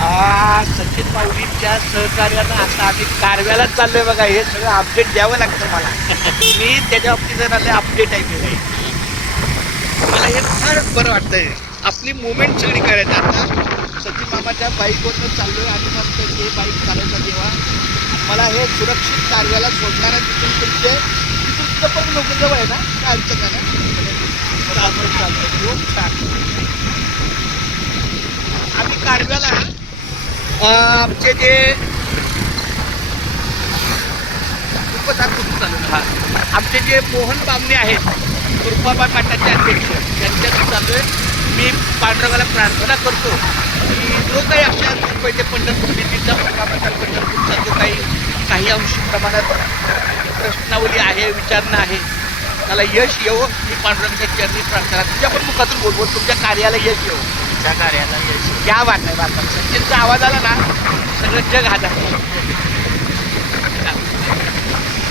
सचिन माऊलींच्या सहकार्यानं आता आम्ही कारव्यालाच चाललोय बघा. हे सगळं अपडेट द्यावं लागतं मला. मी त्याच्या बाबतीत अपडेट आहे मी. मला हे फार बरं वाटतंय. आपली मुवमेंट सगळी करायची. आता सचिन मामाच्या बाईकवरनं चाललोय आणि मस्त हे बाईक चालवता तेव्हा मला हे सुरक्षित कारव्याला सोडणारा तिथून तुमचे तिथून पण लोक जवळ आहे ना, काय अडचण आहे ना, चालतं खूप छान. आम्ही कारव्याला आमचे जे आमचे जे मोहन बामणे आहेत, कृपाबाई मठाचे अध्यक्ष, त्यांच्यात चाललोय. मी पांडुरंगाला प्रार्थना करतो की जो काही आपल्या पहिले पंढरपूर दिल्लीचा पंढरपूरचा जो काही अंशी प्रमाणात प्रश्नावली आहे, विचारणा आहे, त्याला यश येवो. मी पांडुरंगाच्या चरणी प्रार्थना तुझ्या पण मुखातून बोलवतो, तुमच्या कार्याला यश येवो. त्या कार्याला यश. क्या वाट आहे. सचिनचा आवाज आला ना, सगळं जग हातात.